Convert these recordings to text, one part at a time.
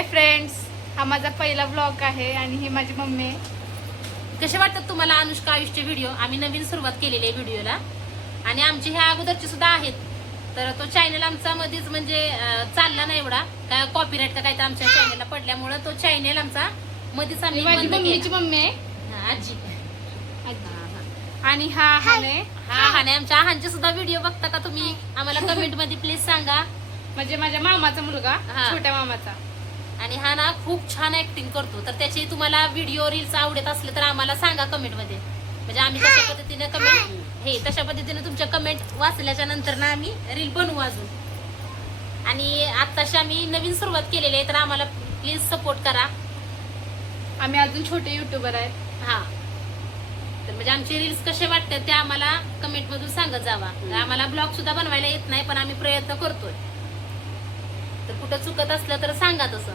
Hi friends, हा माझा पहिला ब्लॉग आहे आणि ही माझी मम्मी आहे. कसे वाटतात तुम्हाला अनुष्का आयुषचे व्हिडिओ? आम्ही नवीन सुरुवात केलेली आहे व्हिडिओला आणि आमचे ह्या अगोदरचे सुद्धा आहेत. तर तो चॅनल आमचा मध्येच म्हणजे चालला नाही एवढा, काय कॉपीराईट का काय तर आमच्या चॅनलला पडल्यामुळे तो चॅनल आमचा मध्येच आम्ही माझी बंद मम्मीची केला. मम्मी आहे हा, आजी. आणि हा आहे हा नाही आमच्या आहांचे सुद्धा व्हिडिओ बघता का तुम्ही? आम्हाला कमेंट मध्ये प्लीज सांगा. म्हणजे माझ्या मामाचा मुलगा, हा. छोट्या मामाचा. आणि हा ना खूप छान ऍक्टिंग करतो. तर त्याची तुम्हाला व्हिडिओ रील्स आवडत असले तर आम्हाला सांगा कमेंट मध्ये. म्हणजे आम्ही तशा पद्धतीने तशा पद्धतीने तुमच्या कमेंट वाचल्याच्या नंतर ना आम्ही रील बनवू अजून. आणि आत्ताशी आम्ही नवीन सुरुवात केलेली आहे, तर आम्हाला प्लीज सपोर्ट करा. आम्ही अजून छोटे युट्यूबर आहेत. हा, तर म्हणजे आमचे रील्स कसे वाटतात ते आम्हाला कमेंट मधून सांगत जावा. आम्हाला ब्लॉग सुद्धा बनवायला येत नाही, पण आम्ही प्रयत्न करतोय. तर कुठं चुकत असलं तर सांगा तसं.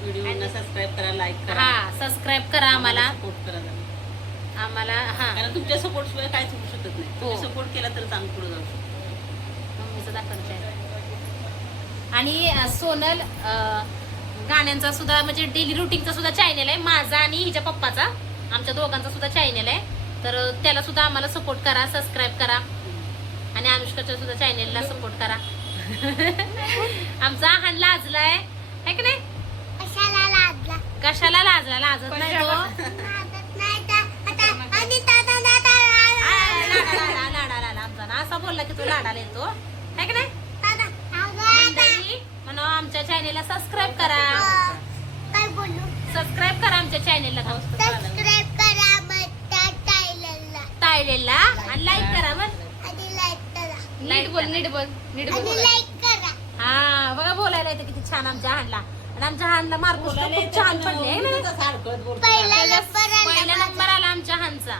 व्हिडिओला सबस्क्राईब करा, लाईक करा. हा, सबस्क्राईब करा आम्हाला. सपोर्ट करा जरा. आम्हाला हा कारण तुमच्या सपोर्ट शिवाय काहीच होऊ शकत नाही. तुम्ही हो. सपोर्ट केला तर चांगलं पुढे जाऊ शकतो. मम्मीचं दाखवायचं आहे. आणि सोनल गाण्यांचा सुद्धा म्हणजे डेली रुटीनचा सुद्धा चॅनल आहे माझा आणि हिच्या पप्पाचा, आमच्या दोघांचा सुद्धा चॅनल आहे. तर त्याला सुद्धा आम्हाला सपोर्ट करा, सबस्क्राईब करा. आणि अनुष्काच्या सुद्धा चॅनलला सपोर्ट करा. आमचा आहान लाजलाय है की नाही? कशाला लाजला? लाजत नाही तो. लाडाला आमचा ना असा बोलला की तो लाडाला येतो है की नाही? म्हणून आमच्या चॅनेलला सबस्क्राईब करा. सबस्क्राईब करा आमच्या चॅनेलला, टायलेला आणि लाईक करा. मग नीट बोल, नीट बोल, नीट बोल. हा बघा, बोलायला येतं किती छान आमच्या हानला. आणि आमच्या हानला मार्क खूप छान पडले है ना? सारखं बोलतो. पहिला नंबर आला आमच्या हानचा.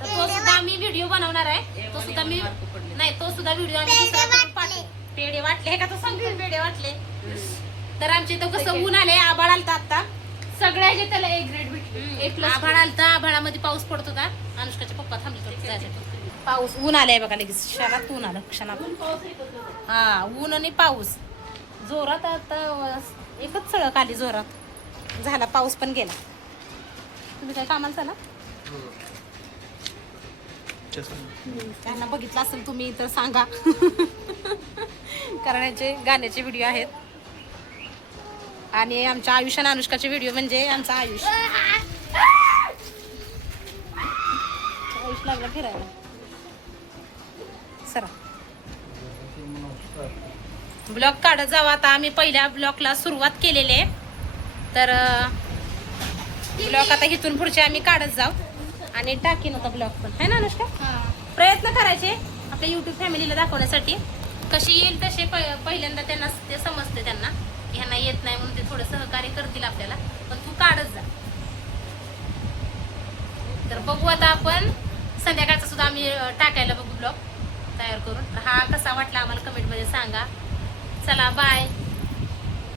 तर तो सुद्धा आम्ही व्हिडिओ बनवणार आहे. तो सुद्धा मी नाही, तो सुद्धा व्हिडिओ आम्ही दुसरा करून पाठवू. पेढे वाटले का? तो सांगतो पेढे वाटले. तर आमच्या इथं कसं ऊन आले, आभाळ आलता आता. सगळ्याचे त्याला ए ग्रेड भेटली, ए प्लस. आभाळ आलता, आभाळामध्ये पाऊस पडत होता. अनुष्काचे पप्पा थांबले होते जायसाठी. पाऊस, ऊन आलाय बघा लगेच, क्षणात ऊन आलं, क्षणात. हा, ऊन आणि पाऊस जोरात. आता एकच सळक आली जोरात, झाला पाऊस पण गेला. तुम्ही काय कामाला चला? त्यांना बघितलं असेल तुम्ही तर सांगा. कारण याचे गाण्याचे व्हिडिओ आहेत. आणि आमच्या आयुष आणि अनुष्काचे व्हिडिओ म्हणजे आमचा आयुष लागला फिरायला. सरा ब्लॉग काढत जावा. आता आम्ही पहिल्या ब्लॉगला सुरुवात केलेली आहे, तर ब्लॉग आता इथून पुढचे आम्ही काढत जाऊ आणि टाकीन होता ब्लॉग पण, है ना अनुष्का? प्रयत्न करायचे आपल्या युट्यूब फॅमिलीला दाखवण्यासाठी. कशी येईल तसे पहिल्यांदा त्यांना ते समजते, त्यांना ह्यांना येत नाही म्हणून ते थोडं सहकार्य करतील आपल्याला. पण तू काढत जा. तर बघू आता आपण संध्याकाळचा सुद्धा आम्ही टाकायला बघू ब्लॉग तयार करून. हा कसा वाटला आम्हाला कमेंटमध्ये सांगा. चला बाय.